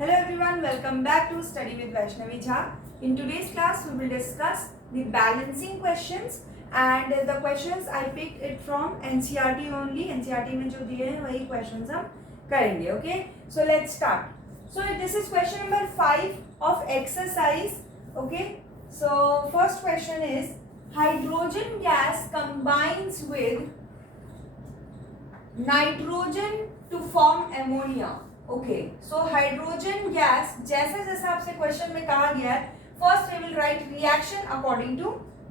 Hello everyone, welcome back to Study with Vaishnavi Jha. In today's class, we will discuss the balancing questions and the questions I picked it from NCERT only. NCERT में जो दिए हैं वही questions हम करेंगे. Okay, so let's start. So this is question number 5 of exercise. Okay, so first question is hydrogen gas combines with nitrogen to form ammonia. Okay so hydrogen gas जैसा जैसा आपसे क्वेश्चन में कहा गया है first we will write reaction according to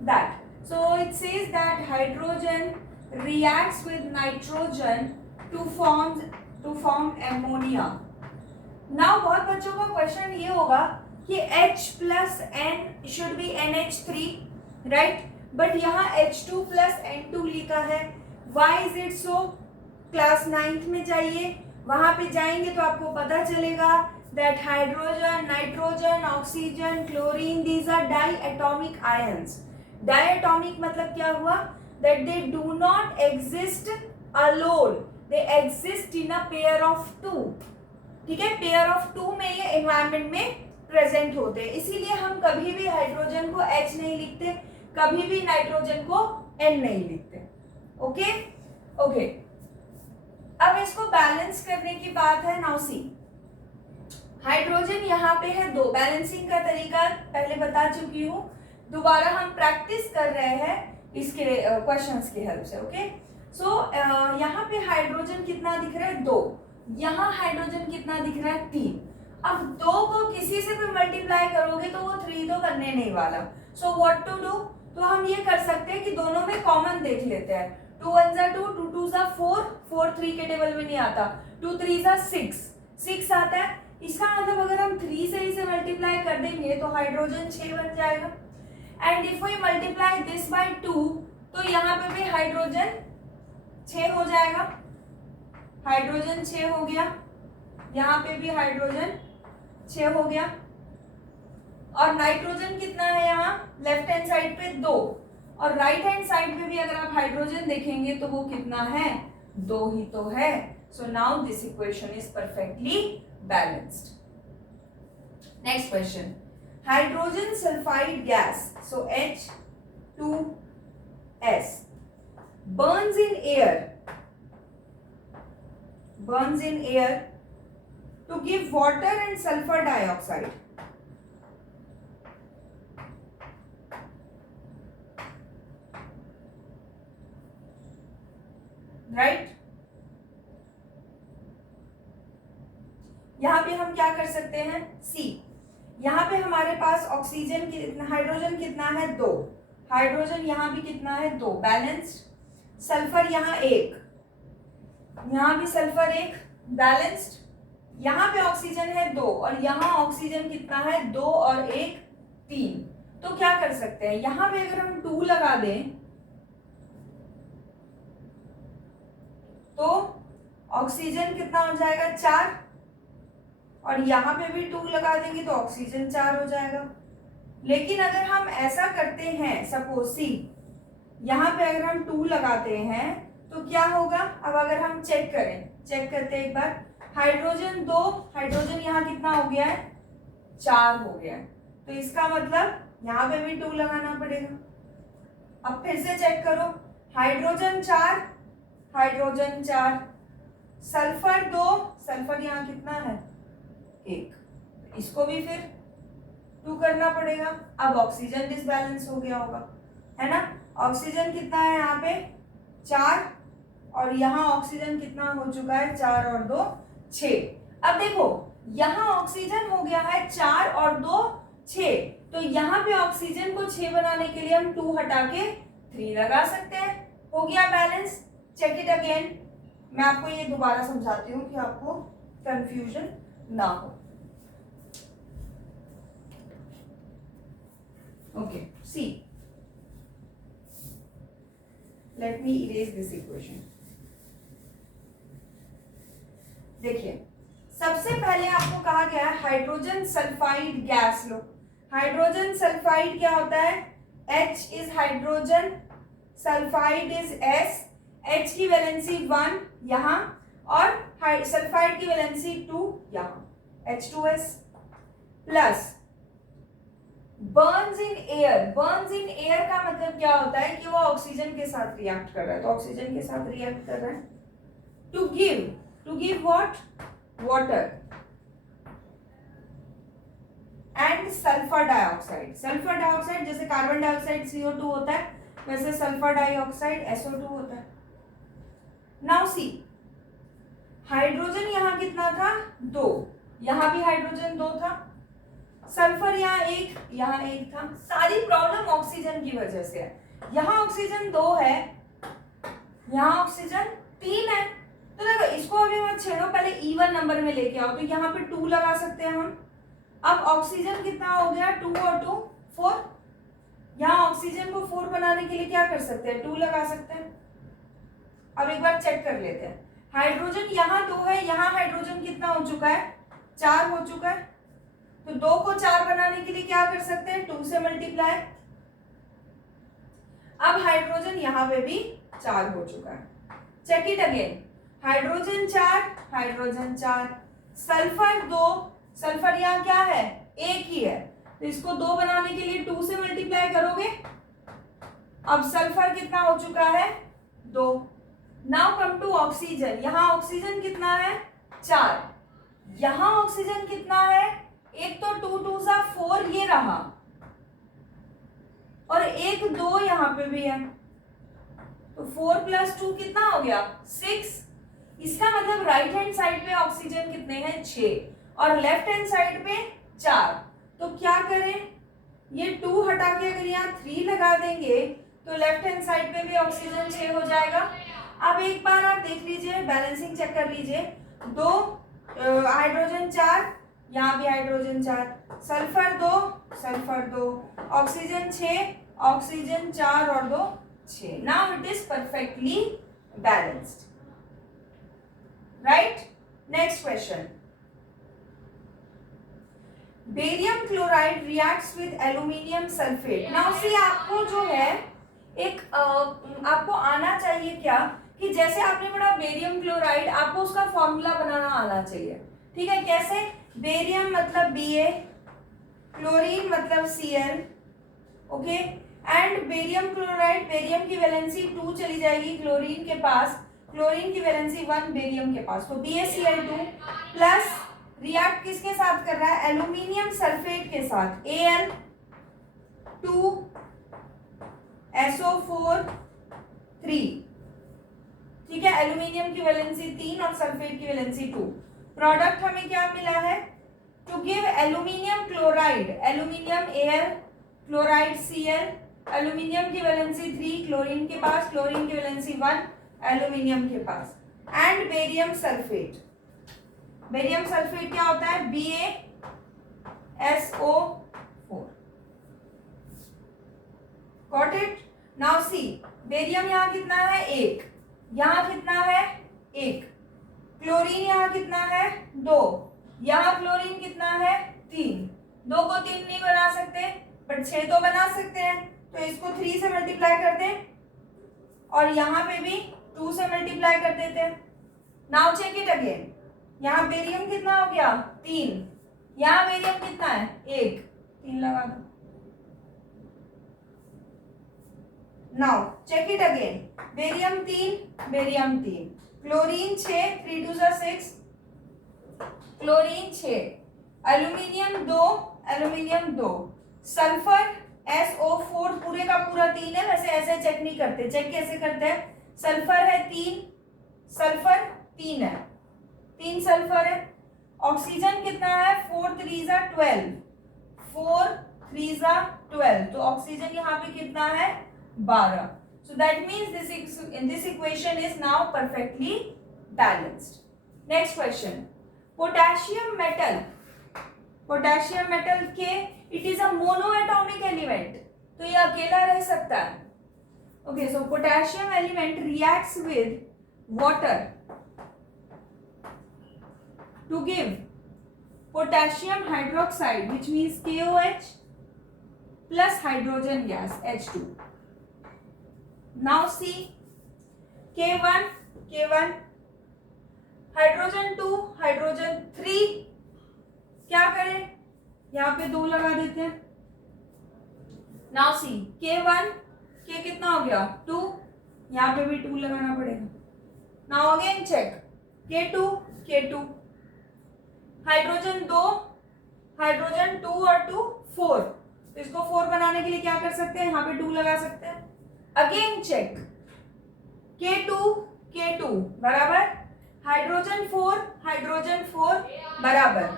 that so it says that hydrogen reacts with nitrogen to form ammonia. Now बहुत बच्चों का क्वेश्चन ये होगा कि H plus N should be NH3 right, but यहाँ H2 प्लस N2 लिखा है. Why is it so? Class 9th में जाइए, वहां पे जाएंगे तो आपको पता चलेगा that hydrogen, nitrogen, oxygen, chlorine, these are diatomic ions. Diatomic मतलब क्या हुआ? That they do not exist alone, they exist in a pair of two. ठीक है, पेयर ऑफ टू में ये एनवायरमेंट में प्रेजेंट होते हैं. इसीलिए हम कभी भी हाइड्रोजन को H नहीं लिखते, कभी भी नाइट्रोजन को N नहीं लिखते. ओके ओके, अब इसको बैलेंस करने की बात है. नाउ सी, हाइड्रोजन यहाँ पे है 2. बैलेंसिंग का तरीका पहले बता चुकी हूँ, दोबारा हम प्रैक्टिस कर रहे हैं इसके क्वेश्चंस की हेल्प से. ओके सो यहाँ पे हाइड्रोजन कितना दिख रहा है? 2. यहाँ हाइड्रोजन कितना दिख रहा है? 3. अब 2 को किसी से भी मल्टीप्लाई करोगे तो वो 3 तो करने नहीं वाला. So what to do? तो हम ये कर सकते हैं कि दोनों में कॉमन देख लेते हैं. 2 1 जा 2, 2 2 जा 4, 4 3 के टेबल में नहीं आता. 2 3 जा 6, 6 आता है. इसका मतलब अगर हम 3 से इसे मल्टीप्लाई कर देंगे तो हाइड्रोजन 6 बन जाएगा. And if we multiply this by 2 तो यहाँ पे भी हाइड्रोजन 6 हो जाएगा. हाइड्रोजन 6 हो गया, यहाँ पे भी हाइड्रोजन 6 हो गया. और नाइट्रोजन कितना है यहाँ लेफ्ट हैंड साइड पे? 2. और राइट हैंड साइड पे भी अगर आप हाइड्रोजन देखेंगे तो वो कितना है? 2 ही तो है. So now this equation is perfectly balanced. Next question, hydrogen sulphide gas so H2S burns in air to give water and sulfur dioxide. Right, यहां पे हम क्या कर सकते हैं? सी, यहां पे हमारे पास ऑक्सीजन हाइड्रोजन कितना है? 2. हाइड्रोजन यहां भी कितना है? 2. बैलेंस्ड. सल्फर यहां 1, यहां भी सल्फर 1, बैलेंस्ड. यहां पे ऑक्सीजन है 2 और यहां ऑक्सीजन कितना है? 2 और 1 3. तो क्या कर सकते हैं? यहां पे अगर हम 2 लगा दें तो ऑक्सीजन कितना हो जाएगा? 4. और यहां पे भी 2 लगा देंगे तो ऑक्सीजन 4 हो जाएगा. लेकिन अगर हम ऐसा करते हैं, सपोज सी, यहां पे अगर हम 2 लगाते हैं तो क्या होगा? अब अगर हम चेक करते हैं एक बार. हाइड्रोजन 2, हाइड्रोजन यहाँ कितना हो गया है? 4 हो गया है. तो इसका मतलब यहाँ पे भी 2 लगाना पड़ेगा. अब फिर से चेक करो, हाइड्रोजन 4, हाइड्रोजन 4, सल्फर 2, सल्फर यहाँ कितना है? 1. इसको भी फिर 2 करना पड़ेगा. अब ऑक्सीजन डिसबैलेंस हो गया होगा, है ना. ऑक्सीजन कितना है यहाँ पे? 4. और यहाँ ऑक्सीजन कितना हो चुका है? 4 और 2 6. अब देखो, यहाँ ऑक्सीजन हो गया है 4 और 2 6. तो यहाँ पे ऑक्सीजन को 6 बनाने के लिए हम 2 हटा के 3 लगा सकते हैं. हो गया बैलेंस. Check it again. मैं आपको ये दोबारा समझाती हूँ कि आपको कंफ्यूजन ना हो. Okay see, let me erase this equation. देखिए, सबसे पहले आपको कहा गया है हाइड्रोजन सल्फाइड गैस लो. हाइड्रोजन सल्फाइड क्या होता है? H is hydrogen, sulphide is S. H की वैलेंसी 1 यहाँ और सल्फाइड की वैलेंसी 2 यहाँ. H2S plus burns in air. Burns in air का मतलब क्या होता है कि वो ऑक्सीजन के साथ रिएक्ट कर रहा है, तो ऑक्सीजन के साथ रिएक्ट कर रहा है to give what, water and sulphur dioxide. Sulphur dioxide जैसे कार्बन डाइऑक्साइड CO2 होता है, वैसे सल्फर डाइऑक्साइड SO2 होता है। नाउ सी, हाइड्रोजन यहां कितना था, 2, यहां भी हाइड्रोजन 2 था, सल्फर यहाँ 1, यहाँ 1 था। सारी प्रॉब्लम ऑक्सीजन की वजह से है। यहाँ ऑक्सीजन 2 है, यहाँ ऑक्सीजन 3 है, तो देखो इसको अभी मत छेड़ो, पहले इवन नंबर में लेके आओ, तो यहाँ पे 2 लगा सकते हैं हम। अब ऑक्सीजन कितना हो गया, 2 और 2 4। यहाँ ऑक्सीजन को 4 बनाने के लिए क्या कर सकते हैं, 2 लगा सकते हैं। अब एक बार चेक कर लेते हैं, हाइड्रोजन यहाँ 2 है, यहाँ हाइड्रोजन कितना हो चुका है, 4 हो चुका है, तो 2 को 4 बनाने के लिए क्या कर सकते हैं, 2 से मल्टीप्लाई। अब हाइड्रोजन यहाँ पे भी 4 हो चुका है। Check it again, hydrogen 4, hydrogen 4, sulphur 2, sulphur यहाँ क्या है, 1 ही है, तो इसको 2 बनाने के लिए 2 से मल्टीप्लाई करोगे। अब सल्फर कितना हो चुका है, 2। नाउ कम टू ऑक्सीजन, यहाँ ऑक्सीजन कितना है, 4, यहाँ ऑक्सीजन कितना है, एक तो 2 2 सा 4 ये रहा, और एक 2 यहाँ पे भी है, तो 4 + 2 कितना हो गया, 6। इसका मतलब राइट हैंड साइड पे ऑक्सीजन कितने हैं, 6, और लेफ्ट हैंड साइड पे 4। तो क्या करें, ये 2 हटा के अगर यहाँ 3 लगा देंगे तो लेफ्ट हैंड साइड पे भी ऑक्सीजन 6 हो जाएगा। अब एक बार आप देख लीजिए, बैलेंसिंग चेक कर लीजिए, 2 हाइड्रोजन 4, यहाँ भी hydrogen 4, sulphur 2, sulphur 2, oxygen 6, oxygen 4 और 2 6। Now it is perfectly balanced, right. Next question, barium chloride reacts with aluminium sulphate. Now see, आपको जो है एक आपको आना चाहिए क्या, कि जैसे आपने पढ़ा बेरियम क्लोराइड, आपको उसका फॉर्मूला बनाना आना चाहिए, ठीक है। कैसे, बेरियम मतलब Ba, क्लोरीन मतलब Cl, okay, and barium chloride, barium की वैलेंसी 2 चली जाएगी क्लोरीन के पास, क्लोरीन की वैलेंसी 1 बेरियम के पास, तो BaCl2 प्लस रिएक्ट किसके साथ कर रहा है, एल्यूमिनियम सल्फेट के साथ, Al2SO4 3, ठीक है। एल्यूमिनियम की वैलेंसी 3 और सल्फेट की वैलेंसी 2। प्रोडक्ट हमें क्या मिला है, to give aluminium chloride, aluminium Al, chloride Cl, aluminium की वैलेंसी 3 क्लोरीन के पास, क्लोरीन की वैलेंसी 1 एल्यूमिनियम के पास, and barium sulphate. Barium sulphate क्या होता है, BaSO4। Got it. Now see, barium यहाँ कितना है, 1, यहाँ कितना है, 1, क्लोरीन यहाँ कितना है, 2, यहाँ क्लोरीन कितना है, 3। 2 को 3 नहीं बना सकते, बट 6 तो बना सकते हैं, तो इसको 3 से मल्टीप्लाई कर दें, और यहाँ पे भी 2 से मल्टीप्लाई कर देते हैं। नाउ चेक इट अगेन, यहाँ बेरियम कितना हो गया, 3, यहाँ बेरियम कितना है, 1, 3 लगा दो। Now check it again, barium 3, barium 3, chlorine 6, 3 2 6, chlorine 6, aluminium 2, aluminium 2, sulphur SO4 पूरे का पूरा 3 है। वैसे ऐसे चेक नहीं करते, चेक कैसे करते हैं, सल्फर है 3, सल्फर 3 है, 3 सल्फर है, ऑक्सीजन कितना है, 4 3 12, 4 3 12, तो ऑक्सीजन यहाँ पे कितना है, 12। So that means this equation is now perfectly balanced. Next question, potassium metal, potassium metal के it is a monoatomic element, तो ये अकेला रह सकता है। Okay, so potassium element reacts with water to give potassium hydroxide, which means KOH plus hydrogen gas H2. Now see, K1, hydrogen 2, hydrogen 3, क्या करें, यहाँ पे 2 लगा देते हैं। नाउ सी K1, K कितना हो गया 2, यहाँ पे भी 2 लगाना पड़ेगा। Now again check K2, K2, hydrogen 2, hydrogen 2 और 2 4, तो इसको 4 बनाने के लिए क्या कर सकते हैं, यहाँ पे 2 लगा सकते हैं। अगेन चेक K2, K2 बराबर, हाइड्रोजन 4, हाइड्रोजन 4 बराबर,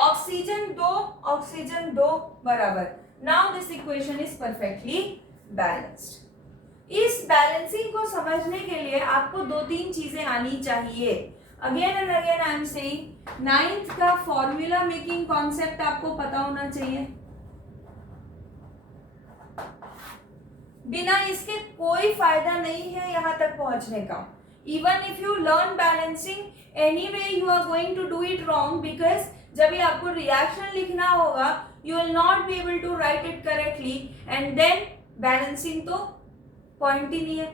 ऑक्सीजन 2, ऑक्सीजन 2 बराबर। Now this equation is perfectly balanced. इस बैलेंसिंग को समझने के लिए आपको 2-3 चीजें आनी चाहिए। Again and again I am saying 9th का फॉर्मूला मेकिंग कॉन्सेप्ट आपको पता होना चाहिए। बिना इसके कोई फायदा नहीं है यहाँ तक पहुंचने का। Even if you learn balancing anyway you are going to do it wrong, because जब ये आपको रिएक्शन लिखना होगा you will not be able to write it correctly, and then balancing तो पॉइंट ही नहीं है।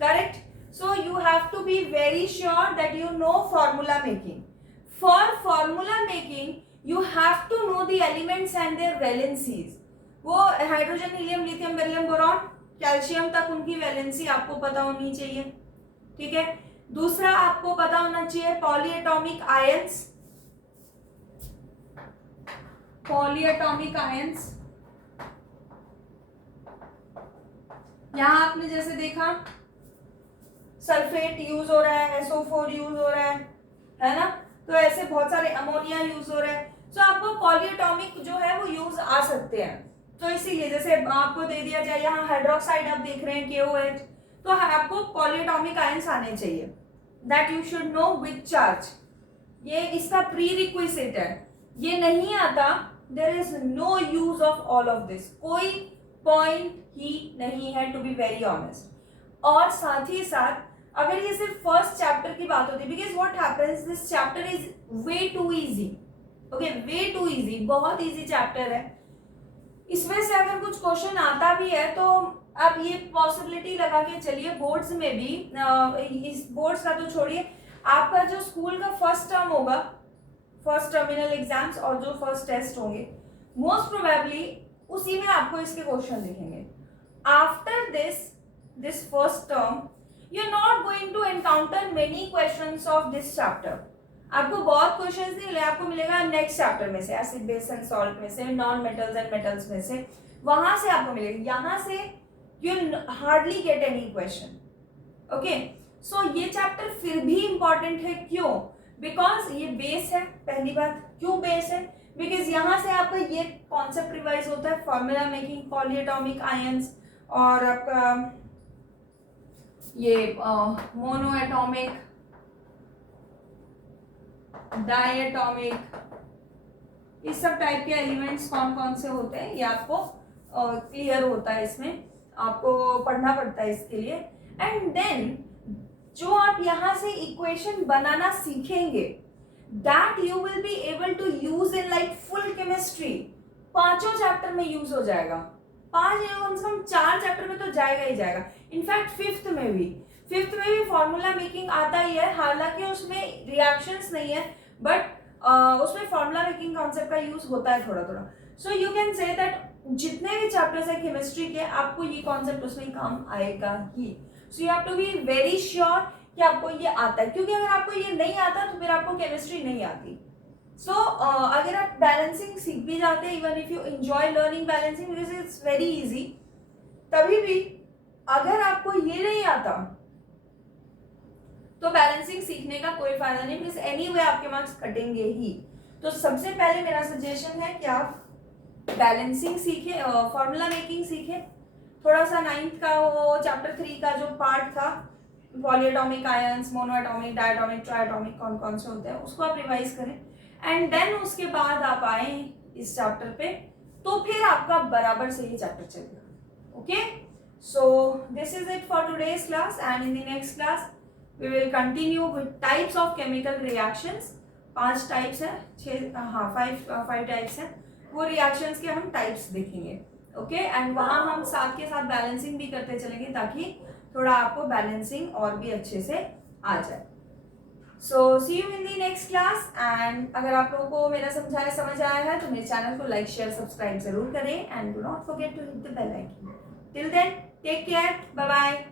Correct? So you have to be very sure that you know formula making. For formula making you have to know the elements and their valencies. वो hydrogen, helium, lithium, beryllium, boron, calcium तक उनकी valency आपको पता होनी चाहिए। ठीक है? दूसरा आपको पता होना चाहिए पॉलीएटॉमिक आयंस, पॉलीएटॉमिक आयंस। यहां आपने जैसे देखा सल्फेट यूज हो रहा है, SO4 यूज हो रहा है ना? तो ऐसे बहुत सारे अमोनिया यूज हो रहा है। तो आपको पॉलीएटॉमिक जो है वो यूज आ सकते हैं। तो इसीलिए जैसे आपको दे दिया जाए यहाँ हाइड्रोक्साइड आप देख रहे हैं KOH, तो आपको पॉलीएटॉमिक आयंस आने चाहिए। That you should know with charge. ये इसका प्री रिक्विजिट है। ये नहीं आता, there is no use of all of this. कोई पॉइंट ही नहीं है, टू बी वेरी ऑनेस्ट। और साथ ही साथ अगर ये सिर्फ फर्स्ट चैप्टर की बात होती है, because what happens, this chapter is way too easy. Okay, way too easy, बहुत इजी चैप्टर है। इसमें से अगर कुछ क्वेश्चन आता भी है तो आप ये पॉसिबिलिटी लगा के चलिए बोर्ड्स में भी, इस बोर्ड्स का तो छोड़िए, आपका जो स्कूल का फर्स्ट टर्म होगा, फर्स्ट टर्मिनल एग्जाम्स और जो फर्स्ट टेस्ट होंगे, मोस्ट प्रोबेबली उसी में आपको इसके क्वेश्चन दिखेंगे। After this first term you are not going to encounter many questions of this chapter. आपको बहुत क्वेश्चंस नहीं मिले, आपको मिलेगा नेक्स्ट चैप्टर में से, एसिड बेस एंड सॉल्ट में से, नॉन मेटल्स एंड मेटल्स में से, वहां से आपको मिलेगा। यहां से you hardly get any question. Okay, so ये चैप्टर फिर भी इंपॉर्टेंट है। क्यों? बिकॉज ये बेस है। पहली बात, क्यों बेस है? बिकॉज यहां से आपका ये कॉन्सेप्ट रिवाइज होता है, फॉर्मूला मेकिंग, पॉलीएटॉमिक आयंस, और आपका ये मोनोएटॉमिक, डायएटॉमिक, इस सब टाइप के एलिमेंट्स कौन कौन से होते हैं ये आपको क्लियर होता है। इसमें आपको पढ़ना पड़ता है इसके लिए। एंड देन जो आप यहाँ से इक्वेशन बनाना सीखेंगे, that you will be able to use in like full chemistry. 5 chapter में यूज हो जाएगा। 5 या कम से कम 4 चैप्टर में तो जाएगा ही जाएगा। इनफैक्ट फिफ्थ में भी फॉर्मूला मेकिंग आता ही है, हालांकि उसमें रिएक्शंस नहीं है, बट उसमें फॉर्मूला मेकिंग कॉन्सेप्ट का यूज होता है थोड़ा थोड़ा। So you can say that जितने भी चैप्टर्स है केमिस्ट्री के, आपको ये कॉन्सेप्ट उसमें काम आएगा ही। So you have to be very sure कि आपको ये आता है, क्योंकि अगर आपको ये नहीं आता तो फिर आपको केमिस्ट्री नहीं आती। सो अगर आप बैलेंसिंग सीख भी जाते हैं, even if you enjoy learning balancing because it's very easy, तभी भी अगर आपको ये नहीं आता तो बैलेंसिंग सीखने का कोई फायदा नहीं, बिकॉज एनीवे आपके मार्क्स कटेंगे ही। तो सबसे पहले मेरा सजेशन है कि आप बैलेंसिंग सीखे, फॉर्मूला मेकिंग सीखे। थोड़ा सा 9th का वो चैप्टर 3 का जो पार्ट था, polyatomic ions, monoatomic, diatomic, triatomic कौन कौन से होते हैं, उसको आप रिवाइज करें। एंड देन उसके बाद आप आए इस चैप्टर पे, तो फिर आपका बराबर से ये चैप्टर चलेगा। Okay, so this is it for today's class, and in the next class we will continue with types of chemical reactions। 5 types है, 5 टाइप्स है, वो रिएक्शंस के हम टाइप्स देखेंगे। ओके, एंड वहां हम साथ के साथ बैलेंसिंग भी करते चलेंगे, ताकि थोड़ा आपको बैलेंसिंग और भी अच्छे से आ जाए। So see you in the next class. And अगर आप लोगों को मेरा समझाया समझ आया है तो मेरे चैनल को लाइक शेयर सब्सक्राइब जरूर करें and do not forget to hit the bell icon. Till then take care, bye bye.